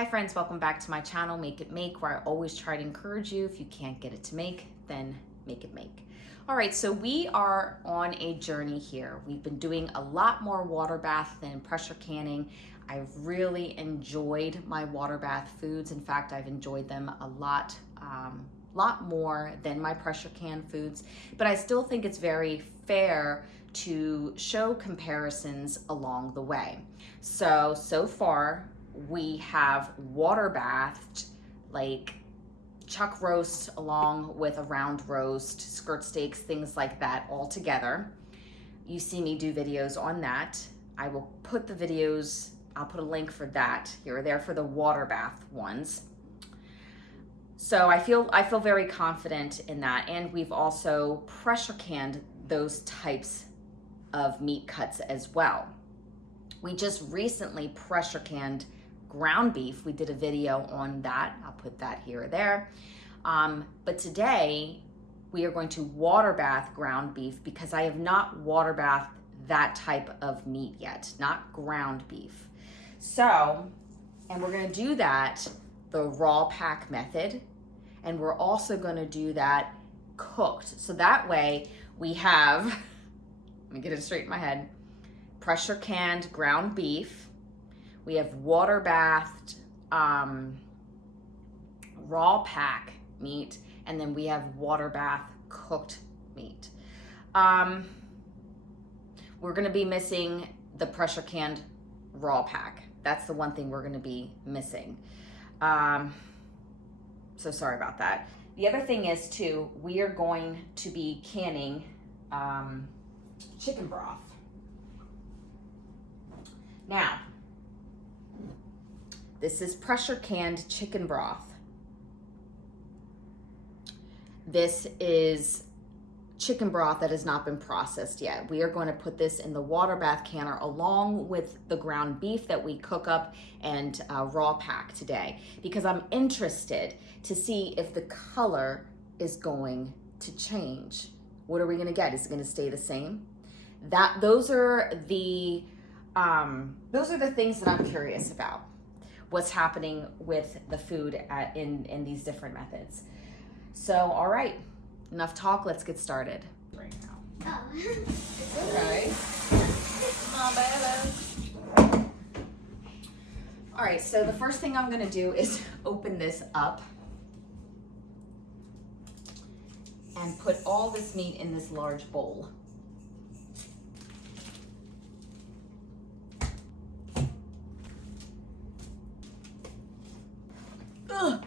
Hi friends, welcome back to my channel, Make It Make, where I always try to encourage you. If you can't get it to make, then make it make. All right, so we are on a journey here. We've been doing a lot more water bath than pressure canning. I've really enjoyed my water bath foods. In fact, I've enjoyed them a lot more than my pressure can foods, but I still think it's very fair to show comparisons along the way. So far, we have water bathed like chuck roast along with a round roast, skirt steaks, things like that all together. You see me do videos on that. I will put the videos, I'll put a link for that here or there for the water bath ones. So I feel very confident in that. And we've also pressure canned those types of meat cuts as well. We just recently pressure canned ground beef. We did a video on that. I'll put that here or there. But today we are going to water bath ground beef because I have not water bathed that type of meat yet, not ground beef. So, and we're going to do that the raw pack method, and we're also going to do that cooked. So that way we have, let me get it straight in my head, pressure canned ground beef. We have water bathed raw pack meat, and then we have water bath cooked meat. We're gonna be missing the pressure canned raw pack. That's the one thing we're gonna be missing. So sorry about that. The other thing is too, we are going to be canning chicken broth. Now, this is pressure canned chicken broth. This is chicken broth that has not been processed yet. We are going to put this in the water bath canner along with the ground beef that we cook up and raw pack today, because I'm interested to see if the color is going to change. What are we going to get? Is it going to stay the same? Those are the things that I'm curious about. What's happening with the food in these different methods. So, all right, enough talk, let's get started. Right now. Oh. It's okay. Come on, baby. All right, so the first thing I'm gonna do is open this up and put all this meat in this large bowl. Ugh.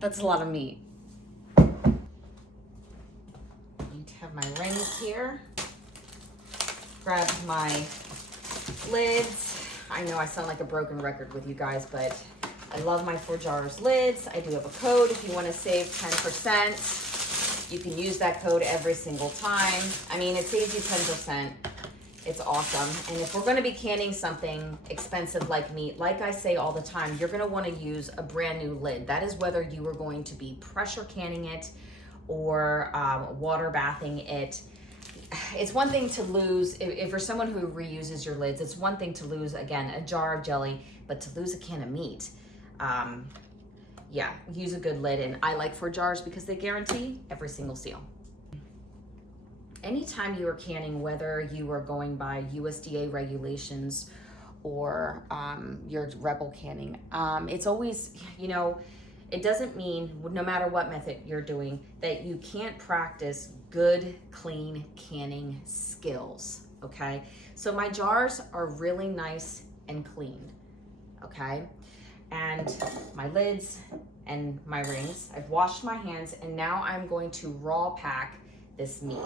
That's a lot of meat. I need to have my rings here. Grab my lids. I know I sound like a broken record with you guys, but I love my 4 jars lids. I do have a code if you want to save 10%. You can use that code every single time. I mean, it saves you 10%. It's awesome. And if we're going to be canning something expensive like meat, like I say all the time, you're going to want to use a brand new lid. That is whether you are going to be pressure canning it or water bathing it. It's one thing to lose, if you're someone who reuses your lids, it's one thing to lose, again, a jar of jelly, but to lose a can of meat, yeah, use a good lid. And I like 4 jars because they guarantee every single seal. Anytime you are canning, whether you are going by USDA regulations or you're rebel canning, it's always, you know, it doesn't mean, no matter what method you're doing, that you can't practice good, clean canning skills, okay? So my jars are really nice and clean, okay? And my lids and my rings, I've washed my hands, and now I'm going to raw pack this meat.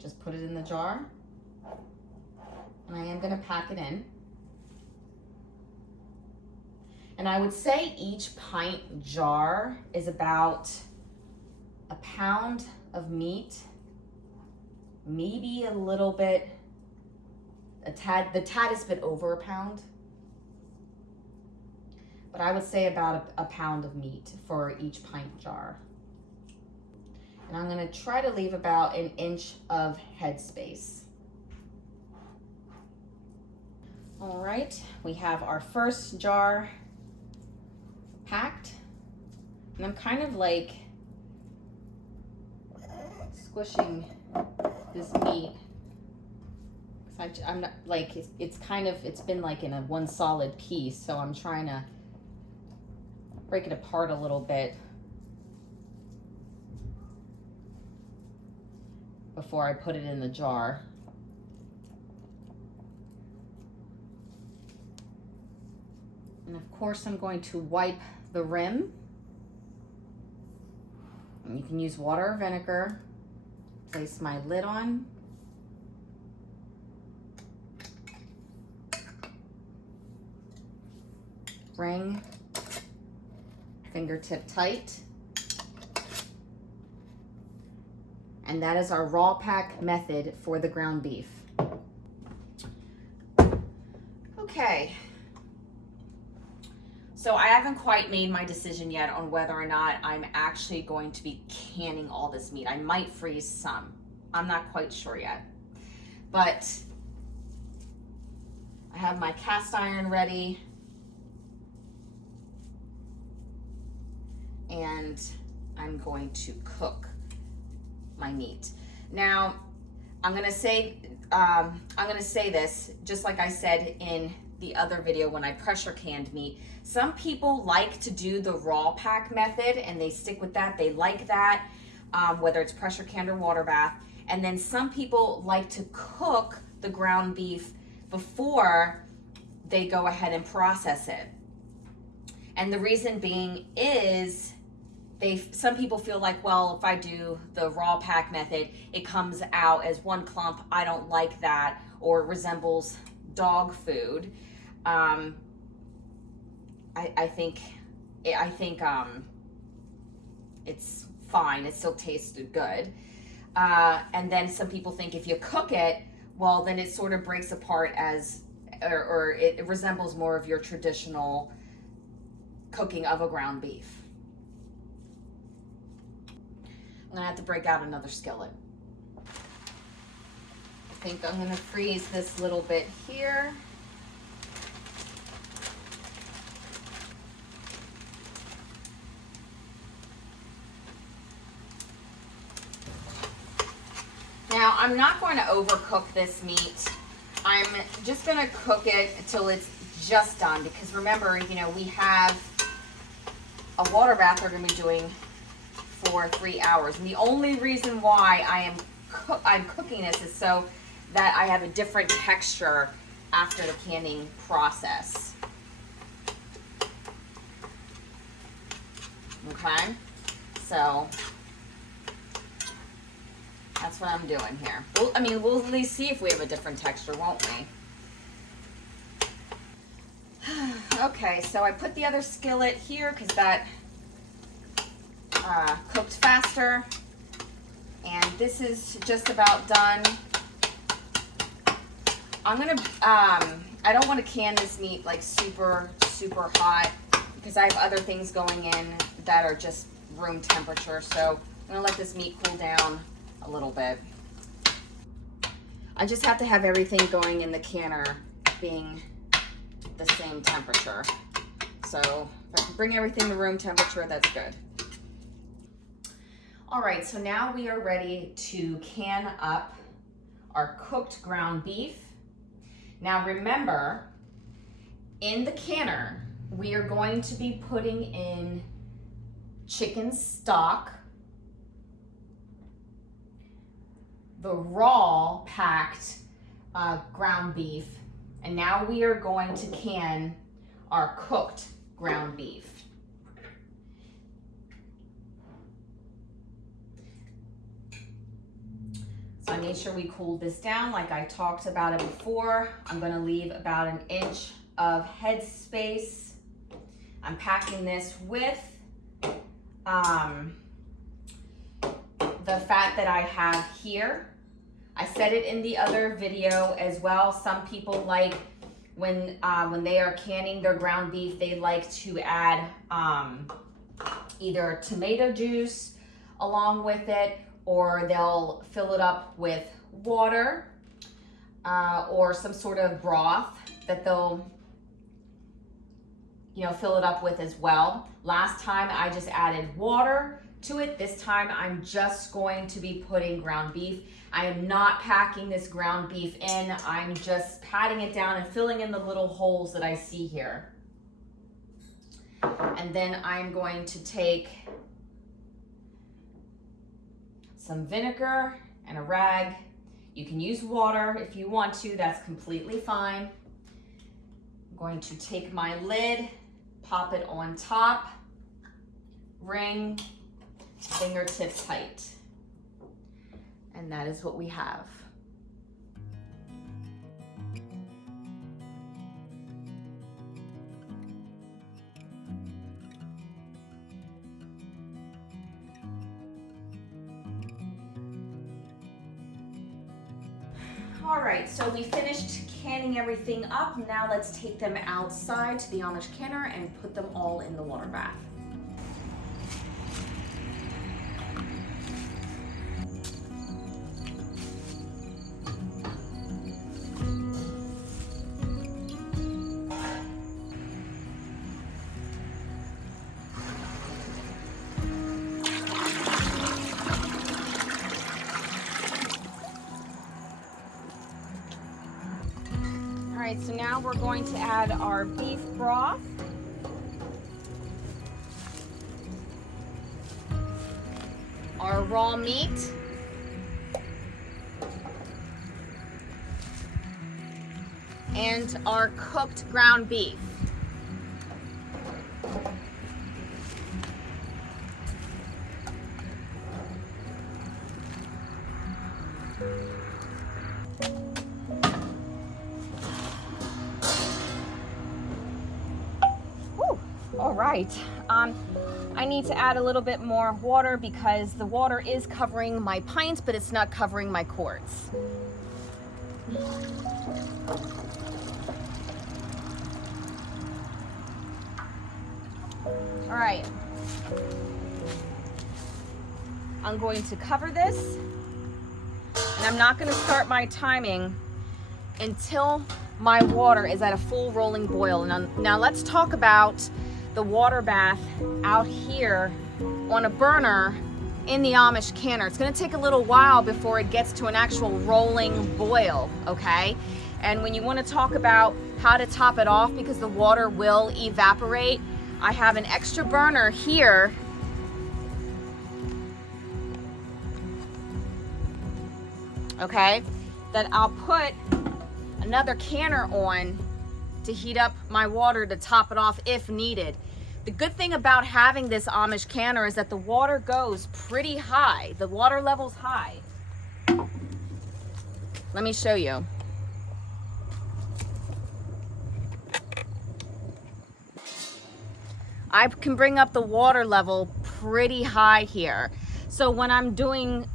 Just put it in the jar, and I am gonna pack it in. And I would say each pint jar is about a pound of meat, maybe a little bit, the tad is a bit over a pound, but I would say about a pound of meat for each pint jar. And I'm gonna try to leave about 1 inch of headspace. All right, we have our first jar packed, and I'm kind of like squishing this meat. I'm not like, it's kind of, it's been like in a one solid piece, so I'm trying to break it apart a little bit before I put it in the jar. And of course I'm going to wipe the rim. And you can use water or vinegar. Place my lid on. Bring fingertip tight. And that is our raw pack method for the ground beef. Okay. So I haven't quite made my decision yet on whether or not I'm actually going to be canning all this meat. I might freeze some. I'm not quite sure yet. But I have my cast iron ready. And I'm going to cook my meat. Now, I'm gonna say this, just like I said in the other video when I pressure canned meat. Some people like to do the raw pack method and they stick with that. They like that, whether it's pressure canned or water bath. And then some people like to cook the ground beef before they go ahead and process it. And the reason being is some people feel like, well, if I do the raw pack method, it comes out as one clump. I don't like that, or it resembles dog food. I think it's fine. It still tastes good. And then some people think if you cook it, well, then it sort of breaks apart or it resembles more of your traditional cooking of a ground beef. I'm gonna have to break out another skillet. I think I'm gonna freeze this little bit here. Now, I'm not going to overcook this meat. I'm just gonna cook it until it's just done, because remember, you know, we have a water bath we're gonna be doing for 3 hours. And the only reason why I'm cooking this is so that I have a different texture after the canning process. Okay, so that's what I'm doing here. We'll at least see if we have a different texture, won't we? Okay, so I put the other skillet here because that cooked faster, and this is just about done. I'm gonna I don't want to can this meat like super hot, because I have other things going in that are just room temperature, so I'm gonna let this meat cool down a little bit. I just have to have everything going in the canner being the same temperature, so if I can bring everything to room temperature, that's good. All right, so now we are ready to can up our cooked ground beef. Now remember, in the canner, we are going to be putting in chicken stock, the raw packed ground beef, and now we are going to can our cooked ground beef. So I made sure we cooled this down like I talked about it before. I'm gonna leave about 1 inch of head space. I'm packing this with the fat that I have here. I said it in the other video as well. Some people like when they are canning their ground beef, they like to add either tomato juice along with it, or they'll fill it up with water. or some sort of broth that they'll, you know, fill it up with as well. Last time I just added water to it. This time I'm just going to be putting ground beef. I am not packing this ground beef in. I'm just patting it down and filling in the little holes that I see here. And then I'm going to take some vinegar and a rag. You can use water if you want to, that's completely fine. I'm going to take my lid, pop it on top, ring, fingertips tight. And that is what we have. All right, so we finished canning everything up. Now let's take them outside to the Amish canner and put them all in the water bath. All right, so now we're going to add our beef broth. Our raw meat. And our cooked ground beef. All right, I need to add a little bit more water because the water is covering my pints, but it's not covering my quarts. All right, I'm going to cover this, and I'm not going to start my timing until my water is at a full rolling boil. Now let's talk about the water bath out here on a burner in the Amish canner. It's gonna take a little while before it gets to an actual rolling boil, okay? And when you wanna talk about how to top it off because the water will evaporate, I have an extra burner here okay, that I'll put another canner on to heat up my water to top it off if needed. The good thing about having this Amish canner is that the water goes pretty high. The water level's high. Let me show you. I can bring up the water level pretty high here. So when I'm doing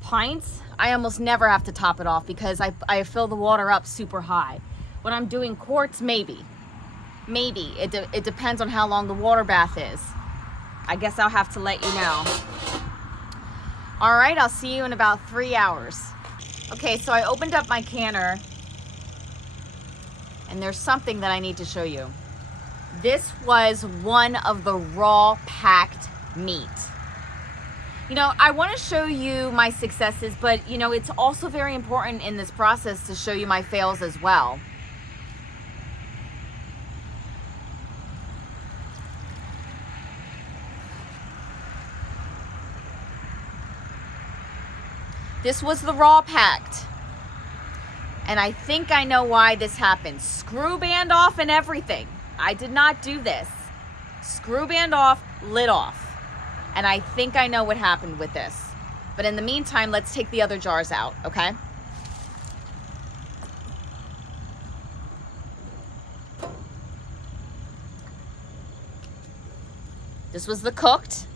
pints, I almost never have to top it off because I fill the water up super high. When I'm doing quarts, maybe. It depends on how long the water bath is. I guess I'll have to let you know. All right, I'll see you in about 3 hours. Okay, so I opened up my canner and there's something that I need to show you. This was one of the raw packed meat. You know, I want to show you my successes, but you know, it's also very important in this process to show you my fails as well. This was the raw packed. And I think I know why this happened. Screw band off and everything. I did not do this. Screw band off, lid off. And I think I know what happened with this. But in the meantime, let's take the other jars out, okay? This was the cooked.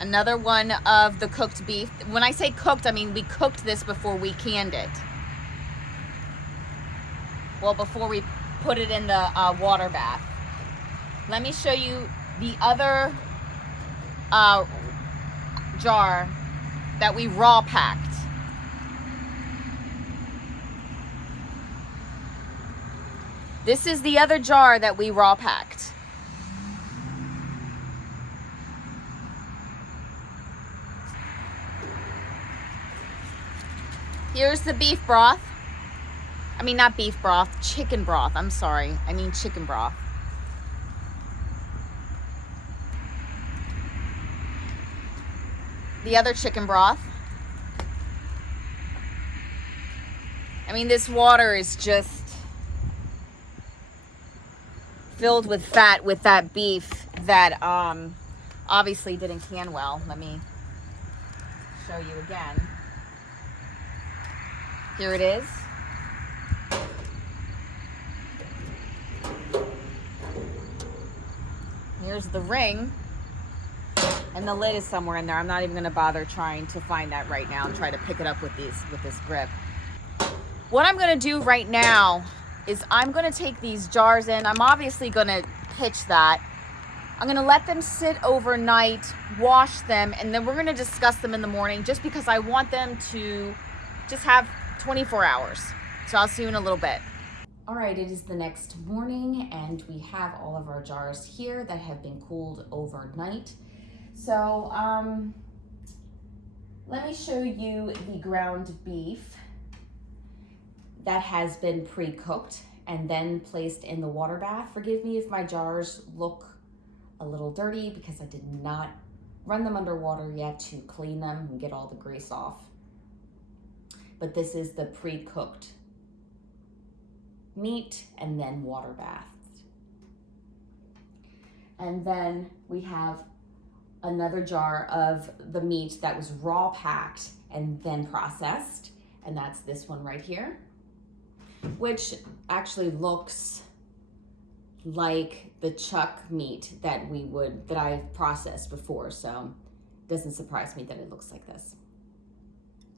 Another one of the cooked beef. When I say cooked, I mean we cooked this before we canned it. Well, before we put it in the water bath. Let me show you the other jar that we raw packed. This is the other jar that we raw packed. Here's the beef broth. I mean, not beef broth, chicken broth. I'm sorry. I mean chicken broth. The other chicken broth. I mean, this water is just filled with fat with that beef that obviously didn't can well. Let me show you again. Here it is. Here's the ring. And the lid is somewhere in there. I'm not even gonna bother trying to find that right now and try to pick it up with this grip. What I'm gonna do right now is I'm gonna take these jars in. I'm obviously gonna pitch that. I'm gonna let them sit overnight, wash them, and then we're gonna discuss them in the morning just because I want them to just have 24 hours. So I'll see you in a little bit. All right, it is the next morning and we have all of our jars here that have been cooled overnight. So let me show you the ground beef that has been pre-cooked and then placed in the water bath. Forgive me if my jars look a little dirty because I did not run them under water yet to clean them and get all the grease off. But this is the pre-cooked meat and then water bathed. And then we have another jar of the meat that was raw packed and then processed, and that's this one right here, which actually looks like the chuck meat that I've processed before, so it doesn't surprise me that it looks like this.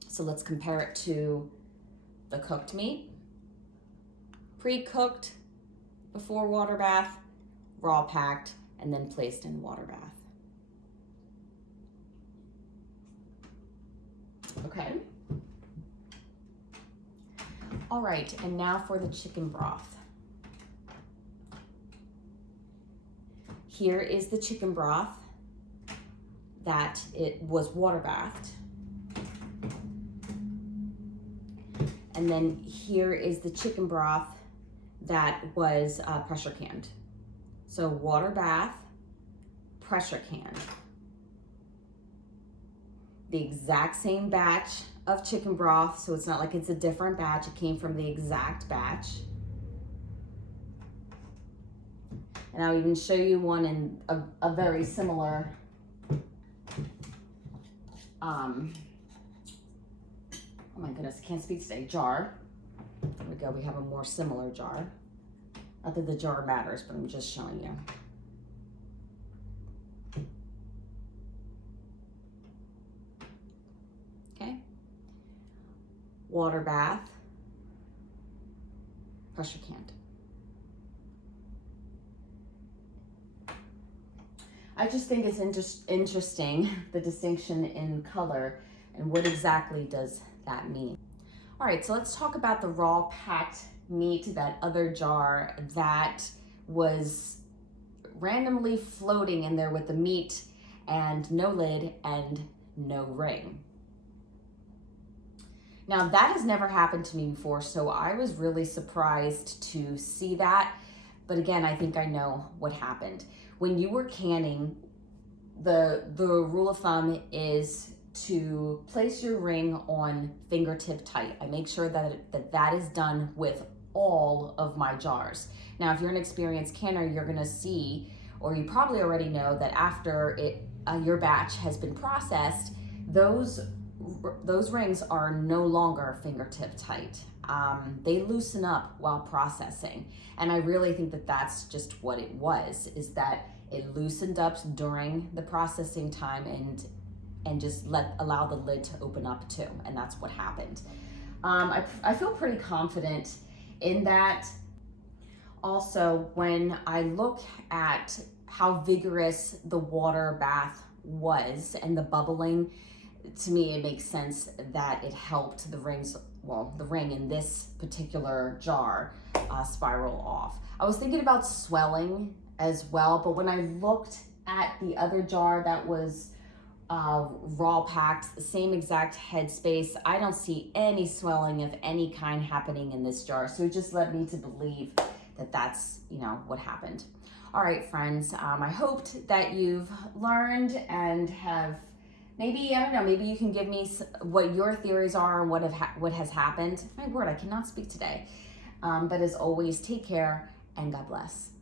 So let's compare it to the cooked meat. Pre-cooked before water bath, raw packed, and then placed in water bath. Okay. All right, and now for the chicken broth. Here is the chicken broth that it was water bathed. And then here is the chicken broth that was pressure canned. So water bath, pressure canned. The exact same batch of chicken broth, so it's not like it's a different batch. It came from the exact batch. And I'll even show you one in a very similar oh my goodness, I can't speak today, jar. There we go, we have a more similar jar. Not that the jar matters, but I'm just showing you. Okay. Water bath, pressure canned. I just think it's interesting, the distinction in color and what exactly does that mean. All right, so let's talk about the raw packed meat, that other jar that was randomly floating in there with the meat and no lid and no ring. Now that has never happened to me before, so I was really surprised to see that. But again, I think I know what happened. When you were canning, the rule of thumb is to place your ring on fingertip tight. I make sure that is done with all of my jars. Now, if you're an experienced canner, you're gonna see, or you probably already know, that after your batch has been processed, those rings are no longer fingertip tight. They loosen up while processing. And I really think that that's just what it was, is that it loosened up during the processing time and just allow the lid to open up too. And that's what happened. I feel pretty confident in that. Also, when I look at how vigorous the water bath was and the bubbling, to me, it makes sense that it helped the rings, well, the ring in this particular jar spiral off. I was thinking about swelling as well, but when I looked at the other jar that was raw packed, the same exact headspace, I don't see any swelling of any kind happening in this jar. So it just led me to believe that that's, you know, what happened. All right, friends, I hoped that you've learned and have maybe, I don't know, maybe you can give me what your theories are and what has happened. My word, I cannot speak today. But as always, take care and God bless.